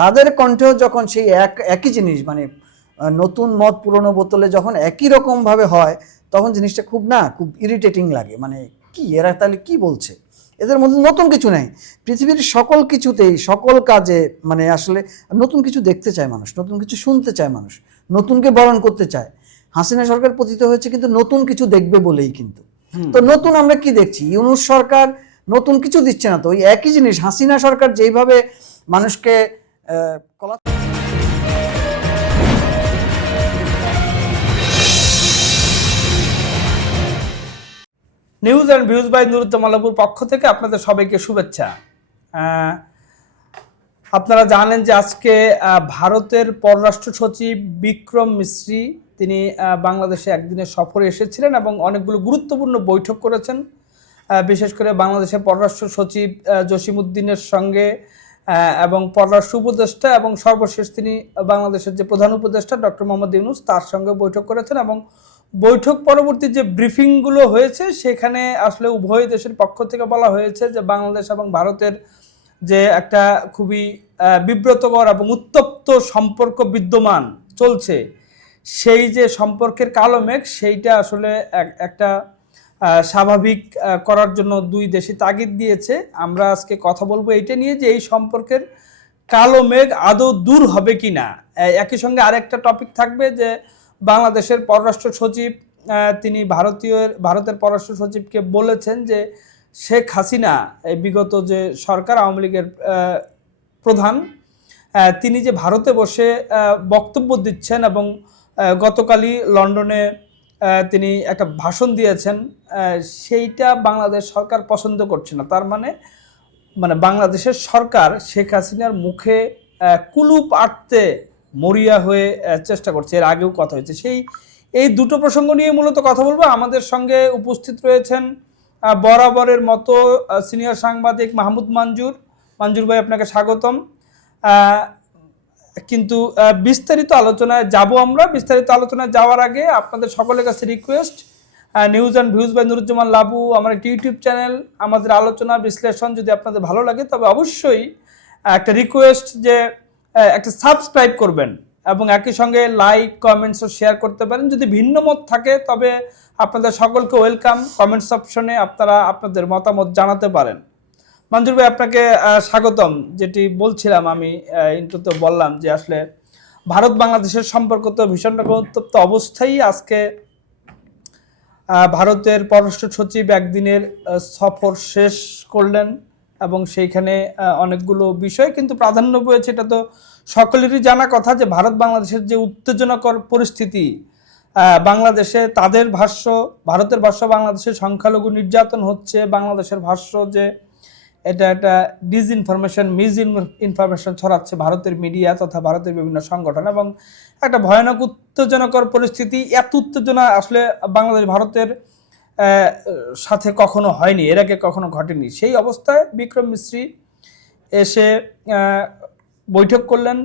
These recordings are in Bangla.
তাদের কণ্ঠেও যখন সেই এক একই জিনিস মানে নতুন মদ পুরনো বোতলে যখন একই রকম ভাবে হয় তখন জিনিসটা খুব না খুব ইরিটেটিং লাগে। মানে কি? এরা তাহলে কি বলছে? এদের মধ্যে নতুন কিছু নেই। পৃথিবীর সকল কিছুতেই সকল কাজে মানে আসলে নতুন কিছু দেখতে চায় মানুষ নতুন কিছু শুনতে চায় মানুষ নতুনকে বরণ করতে চায়। হাসিনা সরকার পতিত হয়েছে কিন্তু নতুন কিছু দেখবে বলেই কিন্তু। তো নতুন আমরা কি দেখছি? ইউনুস সরকার নতুন কিছু দিচ্ছে না তো? ওই একই জিনিস হাসিনা সরকার যেইভাবে মানুষকে কলা নিউজ অ্যান্ড ভিউজ বাই নুরুজ্জামালাপুর পক্ষ থেকে আপনাদের সবাইকে শুভেচ্ছা। আপনারা জানেন যে আজকে ভারতের পররাষ্ট্র সচিব বিক্রম মিশ্রি তিনি বাংলাদেশে একদিনের সফরে এসেছিলেন এবং অনেকগুলো গুরুত্বপূর্ণ বৈঠক করেছেন। বিশেষ করে বাংলাদেশের পররাষ্ট্র সচিব আহ, জসিমউদ্দিনের সঙ্গে এবং পররাষ্ট্র উপদেষ্টা এবং সর্বশেষ তিনি বাংলাদেশের যে প্রধান উপদেষ্টা ডক্টর মোহাম্মদ ইউনুস, তার সঙ্গে বৈঠক করেছেন এবং বৈঠক পরবর্তী যে ব্রিফিংগুলো হয়েছে, সেখানে আসলে উভয় দেশের পক্ষ থেকে বলা হয়েছে যে বাংলাদেশ এবং ভারতের যে একটা খুবই বিব্রতকর এবং উত্তপ্ত সম্পর্ক বিদ্যমান চলছে, সেই যে সম্পর্কের কালো মেঘ, সেইটা আসলে এক- একটা স্বাভাবিক করার জন্য দুই দেশই তাগিদ দিয়েছে। আমরা আজকে কথা বলব এইটা নিয়ে যে এই সম্পর্কের কালো মেঘ আদৌ দূর হবে কি না একই সঙ্গে আরেকটা টপিক থাকবে যে বাংলাদেশের পররাষ্ট্র সচিব তিনি ভারতীয়, ভারতের পররাষ্ট্র সচিবকে বলেছেন যে শেখ হাসিনা বিগত যে সরকার, আওয়ামী লীগের প্রধান তিনি যে ভারতে বসে বক্তব্য দিচ্ছেন এবং গতকালই লন্ডনে তিনি একটা ভাষণ দিয়েছেন সেইটা বাংলাদেশ সরকার পছন্দ করছে না। তার মানে মানে বাংলাদেশের সরকার শেখ হাসিনার মুখে কুলুপ আটতে মরিয়া হয়ে চেষ্টা করছে। এর আগেও কথা হয়েছে। সেই, এই দুটো প্রসঙ্গ নিয়ে মূলত কথা বলব। আমাদের সঙ্গে উপস্থিত রয়েছেন বরাবরের মতো সিনিয়র সাংবাদিক মাহমুদ মঞ্জুর। মঞ্জুর ভাই, আপনাকে স্বাগতম। কিন্তু বিস্তারিত আলোচনায় যাব আমরা। বিস্তারিত আলোচনায় যাওয়ার আগে আপনাদের সকলের কাছে request news and views by Nuruzzaman Labu, আমার একটি ইউটিউব চ্যানেল আমাদের আলোচনা, বিশ্লেষণ যদি আপনাদের ভালো লাগে, তবে অবশ্যই একটা রিকোয়েস্ট যে একটা সাবস্ক্রাইব করবেন এবং একই সঙ্গে লাইক কমেন্টস ও শেয়ার করতে পারেন। যদি ভিন্ন মত থাকে, তবে আপনাদের সকলকে ওয়েলকাম কমেন্টস অপশনে আপনারা আপনাদের মতামত জানাতে পারেন। মঞ্জুর ভাই, আপনাকে স্বাগতম। যেটি বলছিলাম আমি ইন্টুতে বললাম যে আসলে ভারত বাংলাদেশের সম্পর্ক তো ভীষণ রকম উত্তপ্ত অবস্থায় আজকে ভারতের পররাষ্ট্র সচিব একদিনের সফর শেষ করলেন এবং সেইখানে অনেকগুলো বিষয় কিন্তু প্রাধান্য পেয়েছে। এটা তো সকলেরই জানা কথা যে ভারত বাংলাদেশের যে উত্তেজনাকর পরিস্থিতি বাংলাদেশে তাদের ভাষ্য, ভারতের ভাষ্য বাংলাদেশে সংখ্যালঘু নির্যাতন হচ্ছে, বাংলাদেশের ভাষ্য যে এটা একটা ডিসইনফরমেশন মিস ইনফরমেশন ছড়াচ্ছে ভারতের মিডিয়া তথা ভারতের বিভিন্ন সংগঠন এবং একটা ভয়ানক উত্তেজনাকর পরিস্থিতি, এত উত্তেজনা আসলে বাংলাদেশ ভারতের সাথে কখনো হয়নি, এর আগে কখনো ঘটেনি। সেই অবস্থায় বিক্রম মিশ্রি এসে বৈঠক করলেন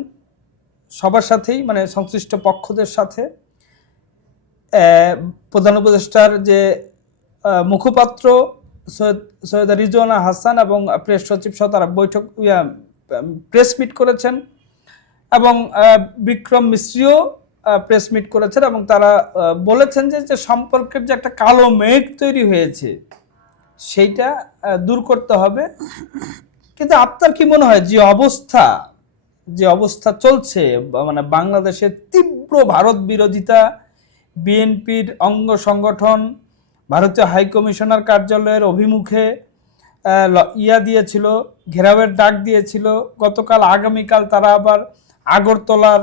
সবার সাথেই মানে সংশ্লিষ্ট পক্ষদের সাথে। প্রধান উপদেষ্টার যে মুখপাত্র সৈয়দ রিজওয়ানা হাসান এবং প্রেস সচিব সহ তারা বৈঠক প্রেস মিট করেছেন এবং বিক্রম মিশ্রিও প্রেস মিট করেছেন এবং তারা বলেছেন যে যে সম্পর্কের যে একটা কালো মেঘ তৈরি হয়েছে, সেইটা দূর করতে হবে। কিন্তু আপনার কি মনে হয় যে অবস্থা যে অবস্থা চলছে মানে বাংলাদেশের তীব্র ভারত বিরোধিতা, বিএনপির অঙ্গ সংগঠন ভারতীয় হাই কমিশনার কার্যালয়ের অভিমুখে ইয়া দিয়েছিল, ঘেরাওয়ের ডাক দিয়েছিল। গতকাল আগামীকাল তারা আবার আগরতলার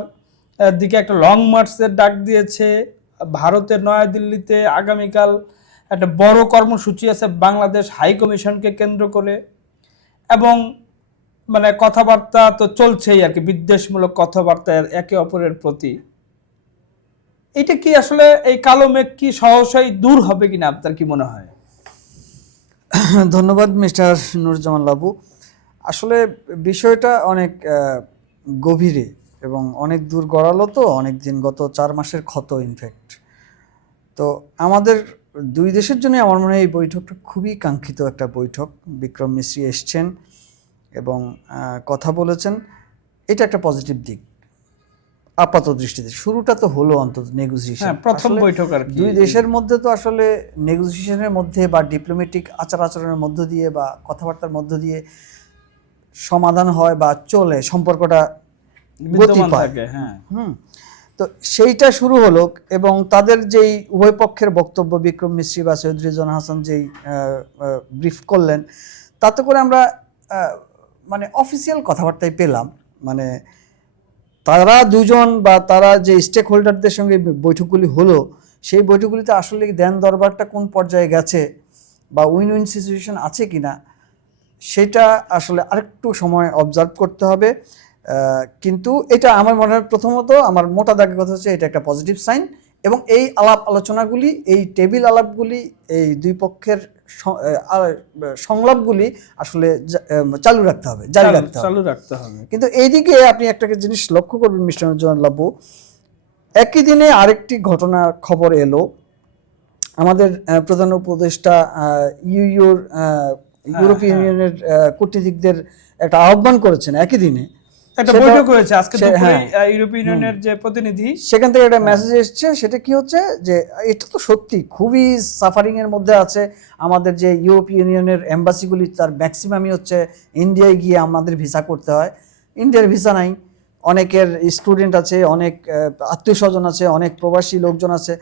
দিকে একটা লং মার্চের ডাক দিয়েছে। ভারতের নয়াদিল্লিতে আগামীকাল একটা বড় কর্মসূচি আছে বাংলাদেশ হাই কমিশনকে কেন্দ্র করে। এবং মানে কথাবার্তা তো চলছেই আর কি, বিদ্বেষমূলক কথাবার্তা একে অপরের প্রতি। এটা কি আসলে এই কালো মেঘ কি সহসাই দূর হবে কিনা? আপনার কি মনে হয়? ধন্যবাদ, মিস্টার নুরজামান লাবু আসলে বিষয়টা অনেক গভীরে এবং অনেক দূর গড়ালো তো অনেক দিন গত চার মাসের ক্ষত ইনফ্যাক্ট তো আমাদের দুই দেশের জন্য আমার মনে হয় এই বৈঠকটা খুবই কাঙ্ক্ষিত একটা বৈঠক। বিক্রম মিশ্রি এসছেন এবং কথা বলেছেন। এটা একটা পজিটিভ দিক। আপাত দৃষ্টিতে। শুরুটা তো হলো অন্তত নেগোসিয়েশন হ্যাঁ প্রথম বৈঠক আর দুই দেশের মধ্যে তো আসলে নেগোসিয়েশনের মধ্যে বা ডিপ্লোম্যাটিক আচার আচরণের মধ্য দিয়ে বা কথাবার্তার মধ্য দিয়ে সমাধান হয় বা চলে সম্পর্কটা গতি পায়। হ্যাঁ। হুম। তো সেইটা শুরু হলো এবং তাদের যেই উভয় পক্ষের বক্তব্য বিক্রম মিশ্রী বা সৈয়দ রিজন হাসান যেই ব্রিফ করলেন তাতে করে আমরা মানে অফিসিয়াল কথাবার্তাই পেলাম। মানে তারা দুজন বা তারা যে স্টেক হোল্ডারদের সঙ্গে বৈঠকগুলি হলো, সেই বৈঠকগুলিতে আসলে দেন দরবারটা কোন পর্যায়ে গেছে বা উইন উইন সিচুয়েশন আছে কি না সেটা আসলে আরেকটু সময় অবজার্ভ করতে হবে। কিন্তু এটা আমার মনে হয় প্রথমত আমার মোটা দাগের কথা হচ্ছে এটা একটা পজিটিভ সাইন এবং এই আলাপ আলোচনাগুলি, এই টেবিল আলাপগুলি এই দুই পক্ষের সংলাপগুলি আসলে চালু রাখতে হবে জারি রাখতে হবে। চালু রাখতে হবে। কিন্তু এইদিকে আপনি একটা জিনিস লক্ষ্য করবেন মিস্টার লাব্বু একই দিনে আরেকটি ঘটনা খবর এলো। আমাদের প্রধান উপদেষ্টা ইউইউর ইউরোপিয়ান হ্যাঁ। ইউনিয়নের কূটনীতিকদের একটা আহ্বান করেছেন একই দিনে। একটা বৈঠক হয়েছে আজকে দুপুরে হ্যাঁ। ইউরোপীয় ইউনিয়নের যে প্রতিনিধি। সেখান থেকে একটা মেসেজ এসছে সেটা কি হচ্ছে যে এটা তো সত্যি খুবই সাফারিং এর মধ্যে আছে। আমাদের যে ইউরোপীয় ইউনিয়নের এম্বাসিগুলি তার ম্যাক্সিমামই হচ্ছে ইন্ডিয়ায় গিয়ে আমাদের ভিসা করতে হয়। ইন্ডিয়ার ভিসা নাই। অনেকের স্টুডেন্ট আছে অনেক আত্মীয় স্বজন আছে অনেক প্রবাসী লোকজন আছে।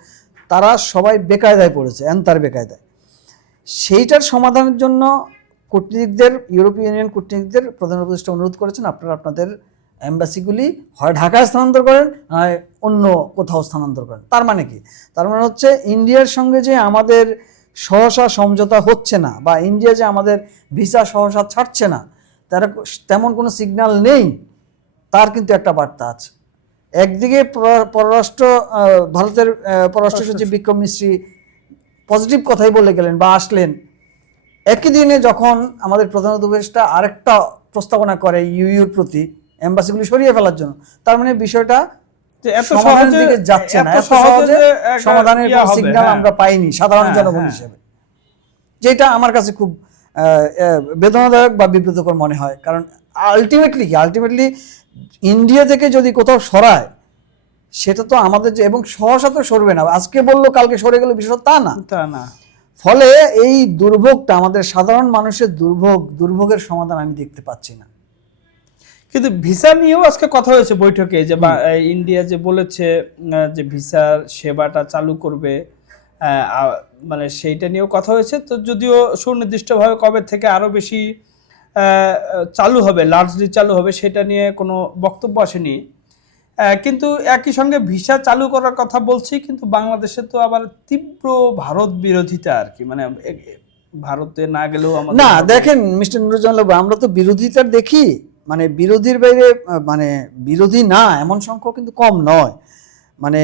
তারা সবাই বেকায়দায় পড়েছে এন্তার বেকায়দায়। সেইটার সমাধানের জন্য কূটনীতিকদের ইউরোপীয় ইউনিয়ন কূটনীতিকদের প্রধান উপদেষ্টা অনুরোধ করেছেন আপনারা আপনাদের অ্যাম্বাসিগুলি হয় ঢাকায় স্থানান্তর করেন হয় অন্য কোথাও স্থানান্তর করেন। তার মানে কি? তার মানে হচ্ছে ইন্ডিয়ার সঙ্গে যে আমাদের সহসা সমঝোতা হচ্ছে না বা ইন্ডিয়া যে আমাদের ভিসা সহসা ছাড়ছে না তার তেমন কোনো সিগন্যাল নেই তার কিন্তু একটা বার্তা আছে। একদিকে পররাষ্ট্র ভারতের পররাষ্ট্র সচিব বিক্রম মিশ্রী পজিটিভ কথাই বলে গেলেন বা আসলেন একই দিনে যখন আমাদের প্রধান উপদেষ্টা আরেকটা প্রস্তাবনা করে ইউইউর প্রতি এম্বাসিগুলি সরিয়ে ফেলার জন্য তার মানে বিষয়টা এত সমাধানের সহজে যাচ্ছে না। এত এত সহজে সমাধানের কোনো হবে, সিগন্যাল। আমরা পাইনি সাধারণ হ্যাঁ, জনগণ হ্যাঁ। হিসেবে। যেটা আমার কাছে খুব বেদনাদায়ক বা বিব্রতকর মনে হয়। কারণ আলটিমেটলি কি? আলটিমেটলি ইন্ডিয়া থেকে যদি কোথাও সরায় সেটা তো আমাদের যে এবং সহসা তো সরবে না। আজকে বলল কালকে সরে গেল বিষয় তা না। তা না। ফলে এই দুর্ভোগটা আমাদের সাধারণ মানুষের দুর্ভোগ দুর্ভোগের সমাধান আমি দেখতে পাচ্ছি না। কিন্তু ভিসা নিয়েও আজকে কথা হয়েছে বৈঠকে যে ইন্ডিয়া যে বলেছে যে ভিসার সেবাটা চালু করবে মানে সেইটা নিয়েও কথা হয়েছে। তো যদিও সুনির্দিষ্টভাবে কবে থেকে আরও বেশি চালু হবে লার্জলি চালু হবে সেটা নিয়ে কোনো বক্তব্য আসেনি। কিন্তু একই সঙ্গে ভিসা চালু করার কথা বলছি কিন্তু বাংলাদেশে তো আবার তীব্র ভারত বিরোধিতা আর কি। মানে ভারতে না গেলেও না দেখেন মিস্টার নুরুজ্জামান আমরা তো বিরোধিতার দেখি। মানে বিরোধীর বাইরে মানে বিরোধী না এমন সংখ্যক কিন্তু কম নয়। মানে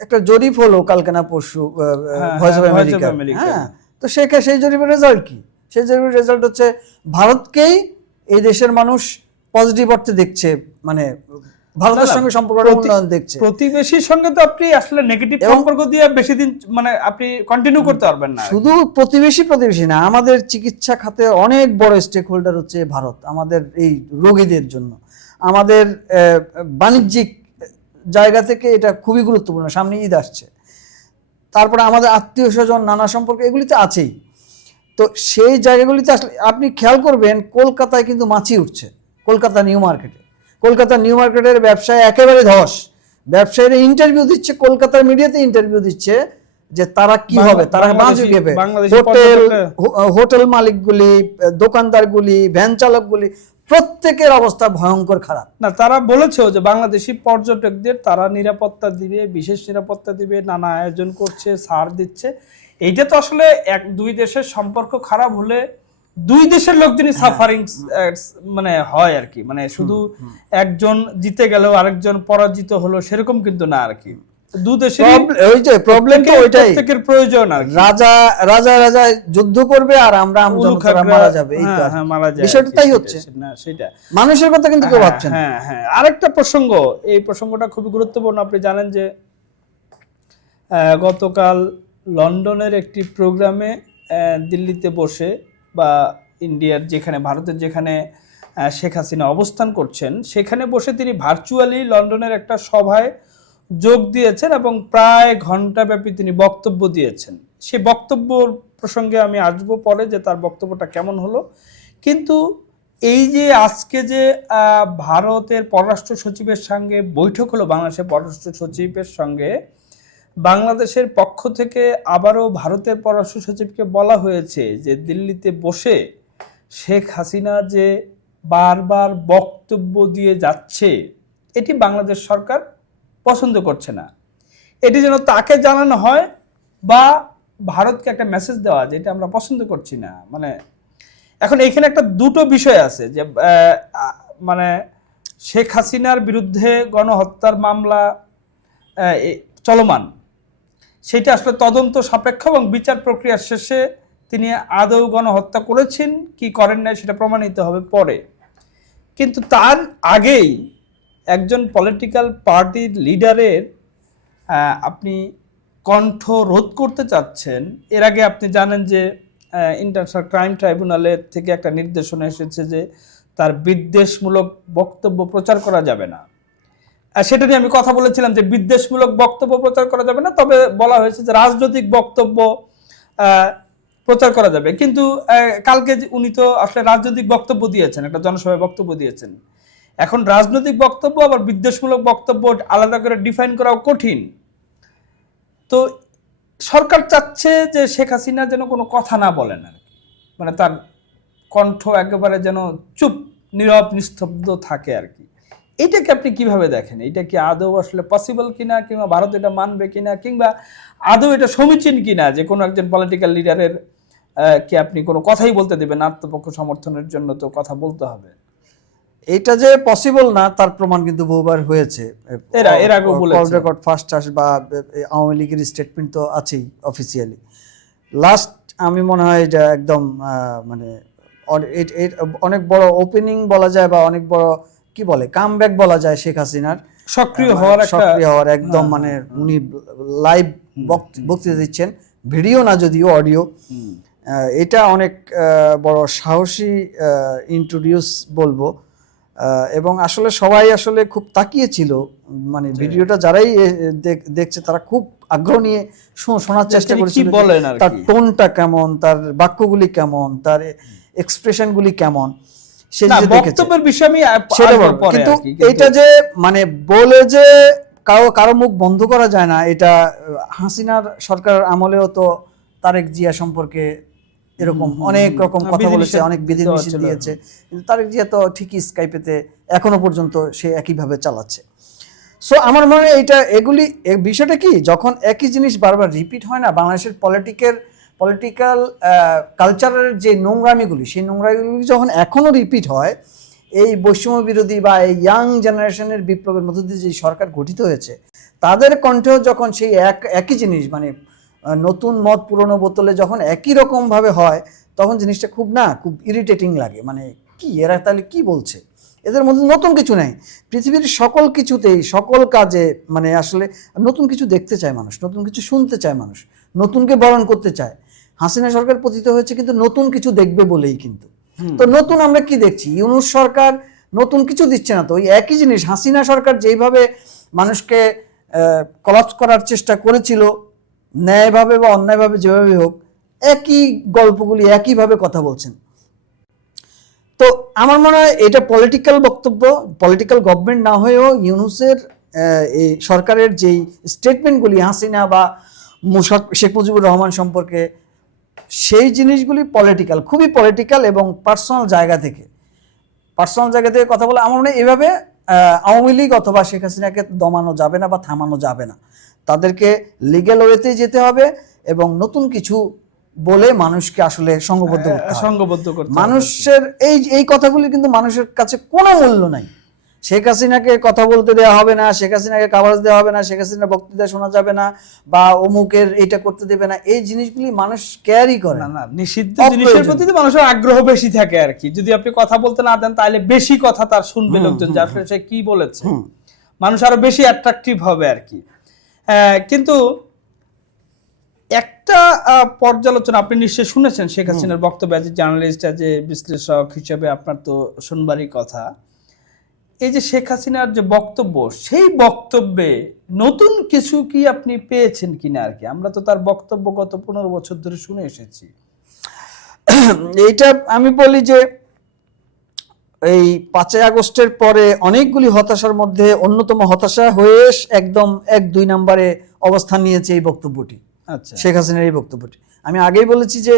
একটা জরিপ হলো কালকে না পরশু হ্যাঁ, ভয়েস অফ হ্যাঁ, আমেরিকা হ্যাঁ তো সেখানে সেই জরিপের রেজাল্ট কি? সেই জরিপের রেজাল্ট হচ্ছে ভারতকেই এই দেশের মানুষ পজিটিভ অর্থে দেখছে মানে ভারতের সঙ্গে সম্পর্কটা উন্নয়ন দেখছে। প্রতিবেশীর সঙ্গে তো আপনি আসলে নেগেটিভ সম্পর্ক দিয়ে বেশি দিন মানে আপনি কন্টিনিউ করতে পারবেন না শুধু প্রতিবেশী প্রতিবেশী না আমাদের চিকিৎসা খাতে অনেক বড় স্টেক হোল্ডার হচ্ছে ভারত আমাদের এই রোগীদের জন্য। আমাদের বাণিজ্যিক জায়গা থেকে এটা খুবই গুরুত্বপূর্ণ সামনে ঈদ আসছে। তারপরে আমাদের আত্মীয় স্বজন নানা সম্পর্ক এগুলিতে আছেই। তো সেই জায়গাগুলিতে আসলে আপনি খেয়াল করবেন কলকাতায় কিন্তু মাছি উঠছে কলকাতা নিউ মার্কেটে। কলকাতা নিউ মার্কেটের ব্যবসায় একেবারে ধস। ব্যবসায়ীরা ইন্টারভিউ দিচ্ছে কলকাতার মিডিয়াতে ইন্টারভিউ দিচ্ছে যে তারা কি হবে তারা বাঁচবে হোটেল হোটেল মালিকগুলি দোকানদারগুলি ভ্যান চালকগুলি প্রত্যেকের অবস্থা ভয়ঙ্কর খারাপ। না তারা বলেছেও যে বাংলাদেশি পর্যটকদের তারা নিরাপত্তা দিবে বিশেষ নিরাপত্তা দিবে নানা আয়োজন করছে ছাড় দিচ্ছে। এইটা তো আসলে এক দুই দেশের সম্পর্ক খারাপ হলে দুই দেশের লোকজনই সাফারিং মানে হয় আর কি। মানে শুধু একজন জিতে গেল আরেকজন পরাজিত হলো সেরকম কিন্তু না আর কি। দু দেশের ওই যে প্রবলেম তো ওইটাই। প্রত্যেকের প্রয়োজন আর রাজা রাজা রাজা যুদ্ধ করবে আর আমরা আমজনতারা মারা যাবে এই তো হ্যাঁ। হ্যাঁ, মারা যায় বিষয়টা তাই সেটা- হচ্ছে। না সেটা। মানুষের কথা কিন্তু কেউ ভাবছে না। হ্যাঁ হ্যাঁ। আরেকটা প্রসঙ্গ এই প্রসঙ্গটা খুবই গুরুত্বপূর্ণ। আপনি জানেন যে গতকাল লন্ডনের একটি প্রোগ্রামে দিল্লিতে বসে বা ইন্ডিয়ার যেখানে, ভারতের যেখানে শেখ হাসিনা অবস্থান করছেন, সেখানে বসে তিনি ভার্চুয়ালি লন্ডনের একটা সভায় যোগ দিয়েছেন এবং প্রায় ঘন্টাব্যাপী তিনি বক্তব্য দিয়েছেন। সে বক্তব্য প্রসঙ্গে আমি আসব পরে যে তার বক্তব্যটা কেমন হলো। কিন্তু এই যে আজকে যে ভারতের পররাষ্ট্র সচিবের সঙ্গে বৈঠক হলো, বাংলাদেশের পররাষ্ট্র সচিবের সঙ্গে বাংলাদেশের পক্ষ থেকে আবারও ভারতের পররাষ্ট্র সচিবকে বলা হয়েছে যে দিল্লিতে বসে শেখ হাসিনা যে বারবার বক্তব্য দিয়ে যাচ্ছে, এটি বাংলাদেশ সরকার পছন্দ করছে না। এটি যেন তাকে জানানো হয় বা ভারতকে একটা মেসেজ দেওয়া যে এটা আমরা পছন্দ করছি না। মানে এখন এখানে একটা দুটো বিষয় আছে যে মানে শেখ হাসিনার বিরুদ্ধে গণহত্যার মামলা চলমান। সেটা আসলে তদন্ত সাপেক্ষ এবং বিচার প্রক্রিয়ার শেষে তিনি আদৌ গণহত্যা করেছেন, কি করেন নাই সেটা প্রমাণিত হবে পরে। কিন্তু তার আগেই একজন পলিটিক্যাল পার্টির লিডারের আপনি কণ্ঠ রোধ করতে চাচ্ছেন। এর আগে আপনি জানেন যে ইন্টারন্যাশনাল ক্রাইম ট্রাইব্যুনালের থেকে একটা নির্দেশনা এসেছে যে, তার বিদ্বেষমূলক বক্তব্য প্রচার করা যাবে না। সেটা নিয়ে আমি কথা বলেছিলাম যে বিদ্বেষমূলক বক্তব্য প্রচার করা যাবে না, তবে বলা হয়েছে যে রাজনৈতিক বক্তব্য প্রচার করা যাবে। কিন্তু কালকে উনি তো আসলে রাজনৈতিক বক্তব্য দিয়েছেন, একটা জনসভায় বক্তব্য দিয়েছেন। এখন রাজনৈতিক বক্তব্য আবার বিদ্বেষমূলক বক্তব্য আলাদা করে ডিফাইন করাও কঠিন। তো সরকার চাচ্ছে যে শেখ হাসিনা যেন কোনো কথা না বলেন আর কি। মানে তার কণ্ঠ একেবারে যেন চুপ, নীরব, নিস্তব্ধ থাকে আর কি। এইটাকে আপনি কীভাবে দেখেন? এটা কি আদৌ আসলে পসিবল কিনা কিংবা ভারত এটা মানবে কিনা কিংবা আদৌ এটা সমীচীন কিনা? যে কোনো একজন পলিটিক্যাল লিডারের কি আপনি কোনো কথাই বলতে দেবেন আত্মপক্ষ সমর্থনের জন্য তো কথা বলতে হবে। এটা যে পসিবল না তার প্রমাণ কিন্তু বহুবার হয়েছে। এরা- এর আগেও বলেছে। রেকর্ড ফার্স্ট চাষ বা আওয়ামী লীগের স্টেটমেন্ট তো আছেই অফিসিয়ালি লাস্ট আমি মনে হয় এটা একদম আহ, মানে অনেক বড় ওপেনিং বলা যায় বা অনেক বড় কি বলে কামব্যাক বলা যায় শেখ হাসিনার। সক্রিয় হওয়ার সক্রিয় হওয়ার একদম হ্যাঁ, মানে উনি লাইভ বক্তৃতা দিচ্ছেন ভিডিও না যদিও অডিও এটা অনেক বড় সাহসী ইন্ট্রোডিউস বলব। আহ, এবং আসলে সবাই আসলে খুব তাকিয়ে ছিল মানে ভিডিওটা যারাই দেখ- দেখছে তারা খুব আগ্রহ নিয়ে শোনার চেষ্টা করেছিল তার টোনটা কেমন তার বাক্যগুলি কেমন তার এক্সপ্রেশনগুলি কেমন। বক্তব্যের বিষয়ে আমি কিন্তু এটা যে মানে বলে যে কারও কারও মুখ বন্ধ করা যায় না এটা হাসিনার সরকার আমলেও তো তারেক জিয়া সম্পর্কে এরকম অনেক রকম কথা বলেছে অনেক বিধি নিষেধ দিয়েছে। কিন্তু তারেক জিয়া তো ঠিকই স্কাইপেতে এখনও পর্যন্ত সে একইভাবে চালাচ্ছে। সো আমার মনে হয় এইটা এগুলি বিষয়টা কি? যখন একই জিনিস বারবার রিপিট হয় না বাংলাদেশের পলিটিক্যাল পলিটিক্যাল কালচারের যে নোংরামিগুলি, সেই নোংরামিগুলি যখন এখনও রিপিট হয়, এই বৈষম্য বিরোধী বা এই ইয়াং জেনারেশনের বিপ্লবের মধ্য দিয়ে যে সরকার গঠিত হয়েছে, তাদের কণ্ঠেও যখন সেই এক, একই জিনিস মানে নতুন মদ পুরনো বোতলে যখন একই রকমভাবে হয়, তখন জিনিসটা খুব না, খুব ইরিটেটিং লাগে। মানে কি, এরা তাহলে কি বলছে? এদের মধ্যে নতুন কিছু নেই। পৃথিবীর সকল কিছুতেই, সকল কাজে মানে আসলে নতুন কিছু দেখতে চায় মানুষ, নতুন কিছু শুনতে চায় মানুষ, নতুনকে বরণ করতে চায়। হাসিনা সরকার পতিত হয়েছে কিন্তু নতুন কিছু দেখবে বলেই কিন্তু। তো নতুন আমরা কি দেখছি? ইউনুস সরকার নতুন কিছু দিচ্ছে না তো? ওই একই জিনিস হাসিনা সরকার যেইভাবে মানুষকে কলাপস করার চেষ্টা করেছিল ন্যায়ভাবে বা অন্যায়ভাবে যেভাবে হোক একই গল্পগুলি একইভাবে কথা বলছেন। তো আমার মনে হয় এটা পলিটিক্যাল বক্তব্য পলিটিক্যাল গভর্নমেন্ট না হয়েও ইউনুসের আহ, এই সরকারের যেই স্টেটমেন্টগুলি হাসিনা বা শেখ মুজিবুর রহমান সম্পর্কে সেই জিনিসগুলি পলিটিক্যাল খুবই পলিটিক্যাল এবং পার্সোনাল জায়গা থেকে। পার্সোনাল জায়গা থেকে কথা বলে আমার মনে হয় এভাবে আওয়ামী লীগ অথবা শেখ হাসিনাকে দমানো যাবে না বা থামানো যাবে না। তাদেরকে লিগেল ওয়েতেই যেতে হবে এবং নতুন কিছু বলে মানুষকে আসলে সংঘবদ্ধ সংঘবদ্ধ করতে মানুষের এই এই কথাগুলি কিন্তু মানুষের কাছে কোনো মূল্য নাই। শেখ হাসিনাকে কথা বলতে দেওয়া হবে না শেখ হাসিনাকে কাভারেজ দেওয়া হবে না শেখ হাসিনার বক্তৃতা শোনা যাবে না বা অমুকের এটা করতে দেবে না। এই জিনিসগুলি মানুষ ক্যারি করে। না না নিষিদ্ধ জিনিসের প্রতি তো মানুষের আগ্রহ বেশি থাকে আর কি। যদি আপনি কথা বলতে না দেন তাহলে বেশি কথা তার শুনবে লোকজন যে আসলে সে কি বলেছে? মানুষ আরও বেশি অ্যাট্রাকটিভ হবে আর কি। কিন্তু একটা পর্যালোচনা আপনি নিশ্চয়ই শুনেছেন শেখ হাসিনার বক্তব্য অ্যাজ জার্নালিস্ট যে বিশ্লেষক হিসেবে আপনার তো শুনবারই কথা। এই যে শেখ হাসিনার যে বক্তব্য সেই বক্তব্যে নতুন কিছু কি আপনি পেয়েছেন কিনা আর কি? আমরা তো তার বক্তব্য গত পনেরো বছর ধরে শুনে এসেছি। এইটা আমি বলি যে এই পাঁচই আগস্টের পরে অনেকগুলি হতাশার মধ্যে অন্যতম হতাশা হয়ে একদম এক দুই নম্বরে অবস্থান নিয়েছে এই বক্তব্যটি। আচ্ছা। শেখ হাসিনার এই বক্তব্যটি। আমি আগেই বলেছি যে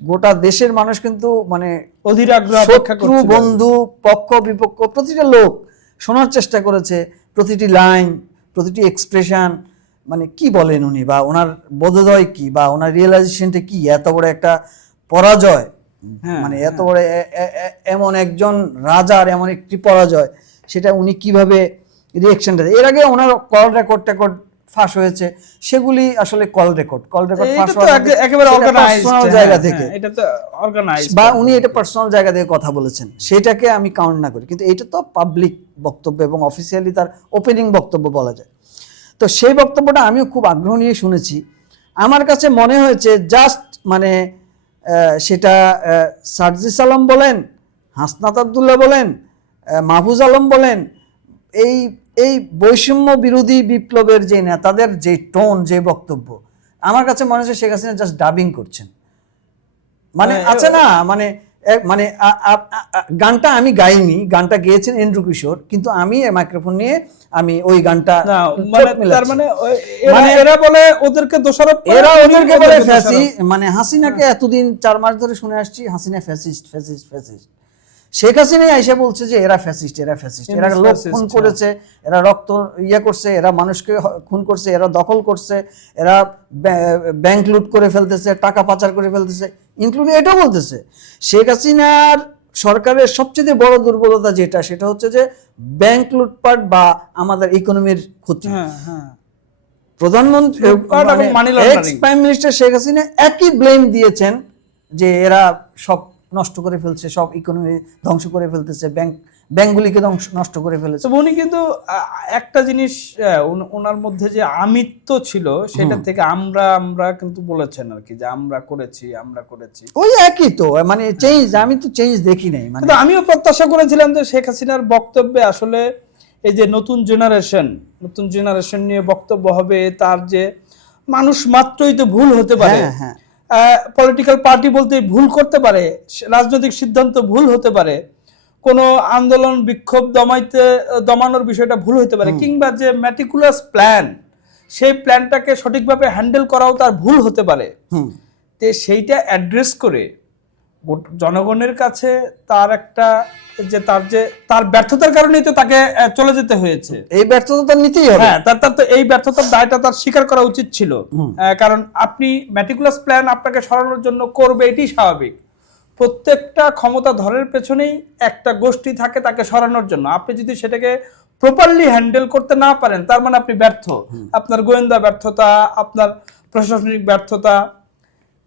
গোটা দেশের মানুষ কিন্তু মানে শত্রু বন্ধু পক্ষ বিপক্ষ প্রতিটা লোক শোনার চেষ্টা করেছে প্রতিটি লাইন প্রতিটি এক্সপ্রেশন মানে কি বলেন উনি বা ওনার বোধোদয় কি বা ওনার রিয়েলাইজেশনটা কি? এত বড় একটা পরাজয়। হ্যাঁ, মানে এত বড় এমন একজন রাজার এমন একটি পরাজয় সেটা উনি কীভাবে রিয়েকশনটা এর আগে ওনার কল রেকর্ড টেকর্ড ফাঁস হয়েছে সেগুলি আসলে কল রেকর্ড কল রেকর্ড ফাঁস এটা তো একে- একেবারে অর্গানাইজ জায়গা থেকে। এটা তো অর্গানাইজ বা উনি এটা পার্সোনাল জায়গা থেকে কথা বলেছেন সেটাকে আমি কাউন্ট না করি কিন্তু এটা তো পাবলিক বক্তব্য এবং অফিসিয়ালি তার ওপেনিং বক্তব্য বলা যায়। তো সেই বক্তব্যটা আমিও খুব আগ্রহ নিয়ে শুনেছি। আমার কাছে মনে হয়েছে জাস্ট মানে সেটা সার্জিস আলম বলেন হাসনাত আবদুল্লাহ বলেন মাহফুজ আলম বলেন এই এই বৈষম্য বিরোধী বিপ্লবের যে নেতাদের যে টোন যে বক্তব্য আমার কাছে মনে হচ্ছে শেখ হাসিনা জাস্ট ডাবিং করছেন। মানে হ্যাঁ, আছে না? মানে মানে গানটা আমি গাইনি গানটা গেয়েছেন এন্ড্রু কিশোর কিন্তু আমি মাইক্রোফোন নিয়ে আমি ওই গানটা মানে তার মানে এরা মানে- এরা বলে ওদেরকে দোষারোপ এরা ওদেরকে বলে ফ্যাসি মানে হাসিনাকে এতদিন চার মাস ধরে শুনে আসছি Hasina fascist fascist fascist. Sheikh হাসিনাই এসে বলছে যে এরা ফ্যাসিস্ট এরা ফ্যাসিস্ট এরা লোক খুন। করেছে এরা রক্ত ইয়ে করছে এরা মানুষকে খুন করছে এরা দখল করছে এরা ব্যাংক লুট করে ফেলতেছে টাকা পাচার করে ফেলতেছে ইনক্লুডিং এটাও বলতেছে শেখ হাসিনার সরকারের সবচেয়ে বড় দুর্বলতা যেটা সেটা হচ্ছে যে ব্যাংক লুটপাট বা আমাদের ইকোনমির ক্ষতি হ্যাঁ হ্যাঁ প্রধানমন্ত্রী। Ex prime minister Sheikh Hasina একই ব্লেম দিয়েছেন যে এরা সব নষ্ট করে ফেলছে সব ইকোনমি ধ্বংস করে ফেলতেছে ব্যাংক ব্যাংকগুলিকে ধ্বংস নষ্ট করে ফেলেছে। উনি কিন্তু একটা জিনিস ওনার মধ্যে যে আমিত্ব ছিল সেটা থেকে আমরা আমরা কিন্তু বলেছেন আর কি যে আমরা করেছি আমরা করেছি। ওই একই তো মানে চেঞ্জ আমি তো চেঞ্জ দেখি নাই মানে আমিও প্রত্যাশা করেছিলাম যে শেখ হাসিনার বক্তব্যে আসলে এই যে নতুন জেনারেশন নতুন জেনারেশন নিয়ে বক্তব্য হবে তার যে মানুষ মাত্রই তো ভুল হতে পারে। হ্যাঁ হ্যাঁ। পলিটিক্যাল পার্টি বলতে ভুল করতে পারে রাজনৈতিক সিদ্ধান্ত ভুল হতে পারে কোনো আন্দোলন বিক্ষোভ দমাইতে দমানোর বিষয়টা ভুল হতে পারে কিংবা যে ম্যাটিকুলাস প্ল্যান সেই প্ল্যানটাকে সঠিকভাবে হ্যান্ডেল করাও তার ভুল হতে পারে। তে সেইটা অ্যাড্রেস করে জনগণের কাছে তার একটা যে তার যে তার ব্যর্থতার কারণেই তো তাকে চলে যেতে হয়েছে। এই ব্যর্থতা তো নিতেই হবে। হ্যাঁ তার তার তো এই ব্যর্থতার দায়টা তার স্বীকার করা উচিত ছিল। কারণ আপনি ম্যাটিকুলাস প্ল্যান আপনাকে সরানোর জন্য করবে এটি স্বাভাবিক। প্রত্যেকটা ক্ষমতা ধরের পেছনেই একটা গোষ্ঠী থাকে তাকে সরানোর জন্য। আপনি যদি সেটাকে প্রপারলি হ্যান্ডেল করতে না পারেন তার মানে আপনি ব্যর্থ। আপনার গোয়েন্দা ব্যর্থতা আপনার প্রশাসনিক ব্যর্থতা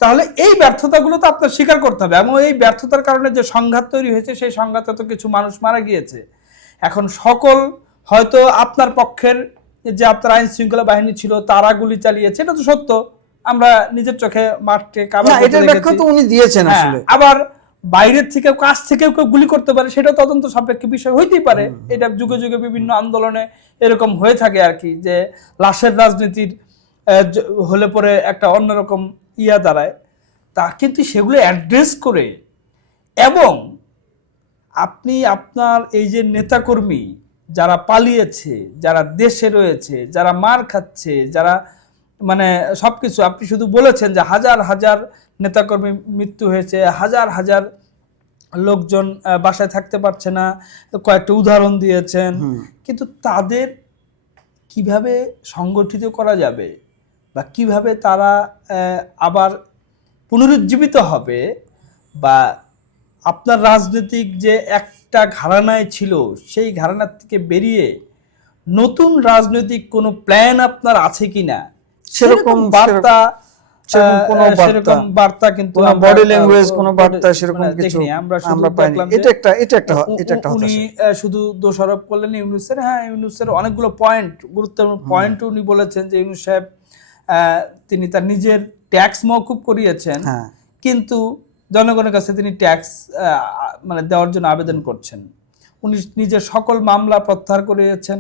তাহলে এই ব্যর্থতাগুলো তো আপনার স্বীকার করতে হবে। এবং এই ব্যর্থতার কারণে যে সংঘাত তৈরি হয়েছে সেই সংঘাতে তো কিছু মানুষ মারা গিয়েছে। এখন সকল হয়তো আপনার পক্ষের যে আপনার আইন শৃঙ্খলা বাহিনী ছিল তারা গুলি চালিয়েছে এটা তো সত্য। আমরা নিজের চোখে মাঠে এটার ব্যাখ্যা তো উনি দিয়েছেন হ্যাঁ, আসলে। আবার বাইরের থেকে কাছ থেকেও কেউ গুলি করতে পারে সেটা তদন্ত সাপেক্ষ বিষয় হইতেই পারে। এটা যুগে যুগে বিভিন্ন আন্দোলনে এরকম হয়ে থাকে আর কি যে লাশের রাজনীতির হলে পরে একটা অন্যরকম ইয়া দাঁড়ায় তা কিন্তু সেগুলো অ্যাড্রেস করে এবং আপনি আপনার এই যে নেতাকর্মী যারা পালিয়েছে যারা দেশে রয়েছে যারা মার খাচ্ছে যারা মানে সব কিছু আপনি শুধু বলেছেন যে হাজার হাজার নেতাকর্মী মৃত্যু হয়েছে হাজার হাজার লোকজন বাসায় থাকতে পারছে না কয়েকটা উদাহরণ দিয়েছেন। কিন্তু তাদের কীভাবে সংগঠিত করা যাবে? বা কীভাবে তারা আবার পুনরুজ্জীবিত হবে বা আপনার রাজনৈতিক যে একটা ঘরানায় ছিল সেই ঘরানার থেকে বেরিয়ে নতুন রাজনৈতিক কোনো প্ল্যান আপনার আছে কিনা? সেরকম বার্তা সেরকম বার্তা, সেরকম বার্তা কিন্তু বডি ল্যাঙ্গুয়েজ কোনো বার্তা সেরকম মানে কিছু আমরা আমরা দেখলাম এটা একটা এটা একটা এটা একটা উনি আহ, শুধু দোষারোপ করলেন ইউনুসের হ্যাঁ ইউনুসের অনেকগুলো পয়েন্ট গুরুত্বপূর্ণ পয়েন্ট উনি বলেছেন যে ইউনুস সাহেব তিনি তার নিজের ট্যাক্স মৌকুব করিয়েছেন হ্যাঁ। কিন্তু জনগণের কাছে তিনি ট্যাক্স মানে দেওয়ার জন্য আবেদন করছেন। উনি নিজের সকল মামলা প্রত্যাহার করিয়েছেন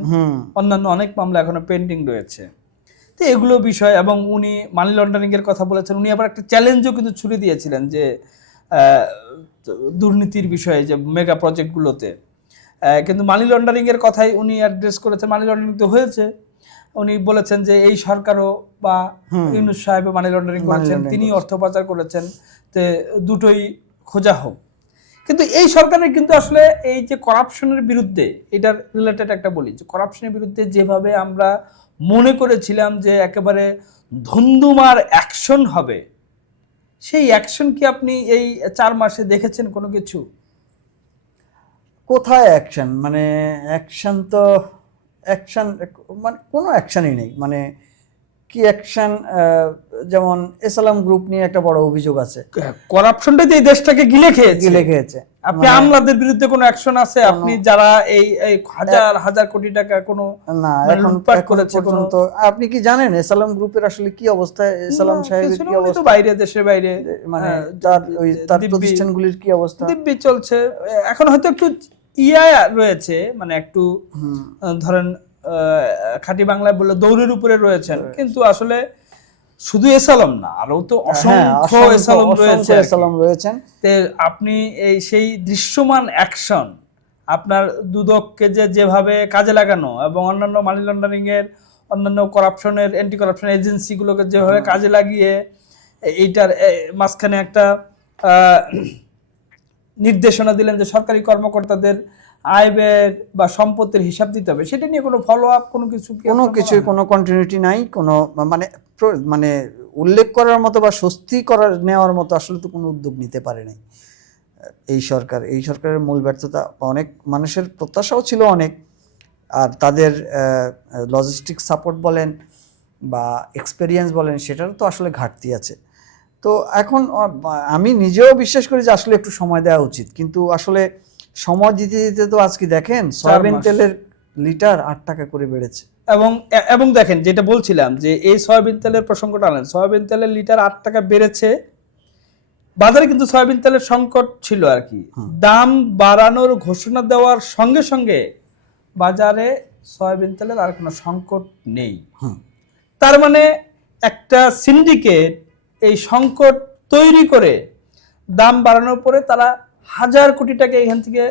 অন্যান্য অনেক মামলা এখনও পেন্ডিং রয়েছে। তো এগুলো বিষয় এবং উনি মানি লন্ডারিং এর কথা বলেছেন উনি আবার একটা চ্যালেঞ্জও কিন্তু ছুড়ে দিয়েছিলেন যে দুর্নীতির বিষয়ে যে মেগা প্রজেক্টগুলোতে কিন্তু মানি লন্ডারিং এর কথাই উনি অ্যাড্রেস করেছেন মানি লন্ডারিং তো হয়েছে। উনি বলেছেন যে এই সরকারও বা ইউনুস সাহেব মানি লন্ডারিং করেছেন তিনি অর্থ পাচার করেছেন তে দুটোই খোঁজা হোক। কিন্তু এই সরকারের কিন্তু আসলে এই যে করাপশনের বিরুদ্ধে এটার রিলেটেড একটা বলি যে করাপশনের বিরুদ্ধে যেভাবে আমরা মনে করেছিলাম যে একেবারে ধুন্দুমার অ্যাকশন হবে সেই অ্যাকশন কি আপনি এই চার মাসে দেখেছেন কোনো কিছু? কোথায় অ্যাকশন মানে অ্যাকশন তো অ্যাকশন মানে কোনো অ্যাকশনই নেই। মানে কি অ্যাকশন যেমন এসালাম গ্রুপ নিয়ে একটা বড় অভিযোগ আছে। করাপশনটা যে দেশটাকে গিলে খেয়েছে। গিলে খেয়েছে। আপনি আমলাদের বিরুদ্ধে কোনো অ্যাকশন আছে? আপনি যারা এই হাজার হাজার কোটি টাকা কোনো না মানে এখন করেছে কোনো- পর্যন্ত আপনি কি জানেন এসালাম গ্রুপের আসলে কি অবস্থা? এসালাম সাহেবের কি তো অবস্থা? বাইরে দেশের বাইরে। মানে হ্যাঁ, তার ওই তার প্রতিষ্ঠানগুলির কি অবস্থা? দিব্যি চলছে। এখন হয়তো একটু ইয়া রয়েছে মানে একটু ধরেন খাঁটি বাংলায় বললে দৌড়ের উপরে রয়েছেন কিন্তু আসলে শুধু এসালম না আরও তো হ্যাঁ অসংখ্য এসালম রয়েছে। এসালাম রয়েছেন। তে আপনি এই সেই দৃশ্যমান অ্যাকশন আপনার দুদককে যে যেভাবে কাজে লাগানো এবং অন্যান্য মানি লন্ডারিং এর অন্যান্য করাপশনের অ্যান্টি করাপশন এজেন্সিগুলোকে যেভাবে কাজে লাগিয়ে এইটার মাঝখানে একটা আহ, নির্দেশনা দিলেন যে সরকারি কর্মকর্তাদের আয় ব্যয়ের বা সম্পত্তির হিসাব দিতে হবে। সেটা নিয়ে কোনো ফলো আপ কোনো কিছু কোনো কিছুই কোনো কন্টিনিউটি নাই কোনো মানে মানে উল্লেখ করার মতো বা স্বস্তি করার নেওয়ার মতো আসলে তো কোনো উদ্যোগ নিতে পারে নাই। এই সরকার এই সরকারের মূল ব্যর্থতা অনেক মানুষের প্রত্যাশাও ছিল অনেক। আর তাদের লজিস্টিক সাপোর্ট বলেন বা এক্সপেরিয়েন্স বলেন সেটারও তো আসলে ঘাটতি আছে। তো এখন আমি নিজেও বিশ্বাস করি যে আসলে একটু সময় দেওয়া উচিত। কিন্তু আসলে সময় দিতে দিতে তো আজকে দেখেন সয়াবিন তেলের লিটার আট টাকা করে বেড়েছে। এবং এবং দেখেন যেটা বলছিলাম যে এই সয়াবিন তেলের প্রসঙ্গটা আনেন সয়াবিন তেলের লিটার আট টাকা বেড়েছে। বাজারে কিন্তু সয়াবিন তেলের সংকট ছিল আর কি। দাম বাড়ানোর ঘোষণা দেওয়ার সঙ্গে সঙ্গে বাজারে সয়াবিন তেলের আর কোনো সংকট নেই। তার মানে একটা সিন্ডিকেট এই সংকট তৈরি করে দাম বাড়ানোর পরে তারা হাজার কোটি টাকা এখান থেকে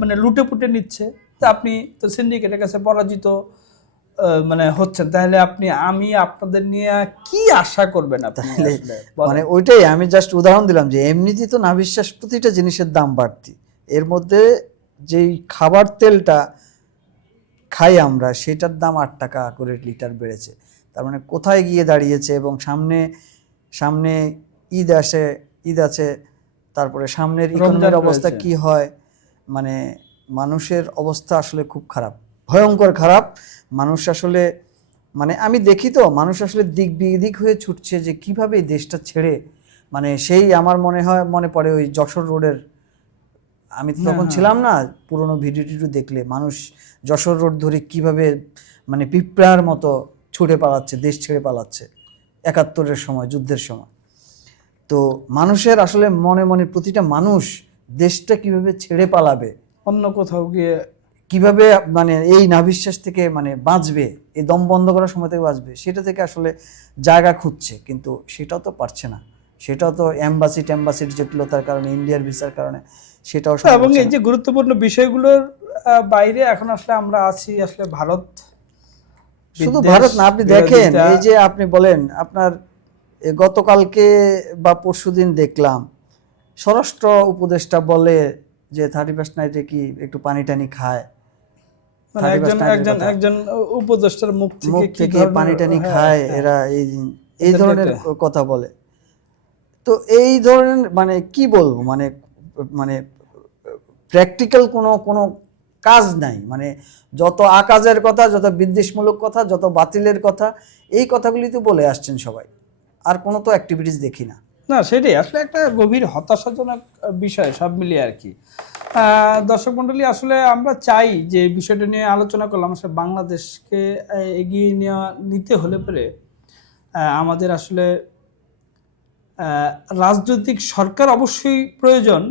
মানে লুটে পুটে নিচ্ছে। তা আপনি তো সিন্ডিকেটের কাছে পরাজিত মানে হচ্ছেন। তাহলে আপনি আমি আপনাদের নিয়ে কি আশা করবেন তাহলে মানে ওইটাই আমি জাস্ট উদাহরণ দিলাম যে এমনিতেই তো না বিশ্বাস প্রতিটা জিনিসের দাম বাড়তি। এর মধ্যে যেই খাবার তেলটা খাই আমরা সেটার দাম আট টাকা করে লিটার বেড়েছে। তার মানে কোথায় গিয়ে দাঁড়িয়েছে এবং সামনে সামনে ঈদ আসে ঈদ আছে তারপরে সামনের ইকোনমির অবস্থা। কি হয়? মানে মানুষের অবস্থা আসলে খুব খারাপ ভয়ঙ্কর খারাপ। মানুষ আসলে মানে আমি দেখি তো মানুষ আসলে দিক বিদিক হয়ে ছুটছে যে কীভাবে এই দেশটা ছেড়ে মানে সেই আমার মনে হয় মনে পড়ে ওই যশোর রোডের। আমি তো তখন হ্যাঁ। ছিলাম না পুরোনো ভিডিও টিডিও দেখলে। মানুষ যশোর রোড ধরে কীভাবে মানে পিঁপড়ার মতো ছুটে পালাচ্ছে দেশ ছেড়ে পালাচ্ছে। একাত্তরের সময় যুদ্ধের সময়। তো মানুষের আসলে মনে মনে প্রতিটা মানুষ দেশটা কীভাবে ছেড়ে পালাবে অন্য কোথাও গিয়ে কীভাবে মানে এই নাভিশ্বাস থেকে মানে বাঁচবে এই দম বন্ধ করার সময় থেকে বাঁচবে সেটা থেকে আসলে জায়গা খুঁজছে। কিন্তু সেটাও তো পারছে না। সেটাও তো অ্যাম্বাসি ট্যাম্বাসির জটিলতার কারণে ইন্ডিয়ার ভিসার কারণে সেটাও এবং এই যে গুরুত্বপূর্ণ বিষয়গুলোর বাইরে এখন আসলে আমরা আছি আসলে ভারত শুধু ভারত না আপনি দেখেন এই যে আপনি বলেন আপনার গতকালকে বা পরশুদিন দেখলাম স্বরাষ্ট্র উপদেষ্টা বলে যে থার্টি ফার্স্ট নাইটে কি একটু পানি টানি খায়? মানে 31st একজন একজন একজন উপদেষ্টার মুখ থেকে থেকে পানি টানি হ্যাঁ, খায় হ্যাঁ। এরা এই এই ধরনের কথা বলে। তো এই ধরনের মানে কি বলব মানে মানে প্র্যাকটিক্যাল কোনো কোনো কাজ নাই। মানে যত আকাজের কথা, যত বিদ্বেষমূলক কথা, যত বাতিলের কথা, এই কথাগুলি তো বলে আসছেন সবাই। আর কোনো তো অ্যাক্টিভিটিস দেখি না। না, সেটাই। আসলে একটা গভীর হতাশাজনক বিষয় সব মিলিয়ে আর কি। দর্শক মন্ডলী আসলে আমরা চাই যে বিষয়টা নিয়ে আলোচনা করলাম। আসলে বাংলাদেশকে এগিয়ে নেওয়া নিতে হলে পরে আমাদের আসলে রাজনৈতিক সরকার অবশ্যই প্রয়োজন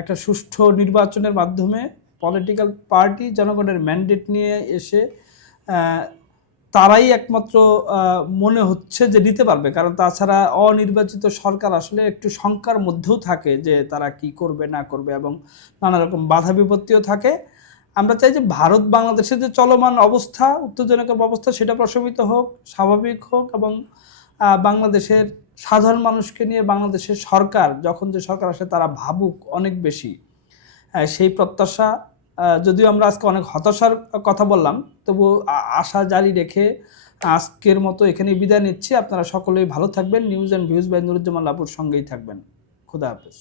একটা সুষ্ঠু নির্বাচনের মাধ্যমে পলিটিক্যাল পার্টি জনগণের ম্যান্ডেট নিয়ে এসে তারাই একমাত্র মনে হচ্ছে যে নিতে পারবে। কারণ তাছাড়া অনির্বাচিত সরকার আসলে একটু শঙ্কার মধ্যেও থাকে যে তারা কি করবে, না করবে এবং নানা রকম বাধা বিপত্তিও থাকে। আমরা চাই যে ভারত বাংলাদেশের যে চলমান অবস্থা উত্তেজনক অবস্থা, সেটা প্রশমিত হোক, স্বাভাবিক হোক এবং বাংলাদেশের সাধারণ মানুষকে নিয়ে বাংলাদেশের সরকার, যখন যে সরকার আসে তারা ভাবুক অনেক বেশি। সেই প্রত্যাশা যদিও আমরা আজকে অনেক হতাশার কথা বললাম তবু আশা জারি রেখে আজকের মতো এখানে বিদায় নিচ্ছি। আপনারা সকলেই ভালো থাকবেন। News and views by Nuruzzaman লাপুর সঙ্গেই থাকবেন। খুদা হাফেজ।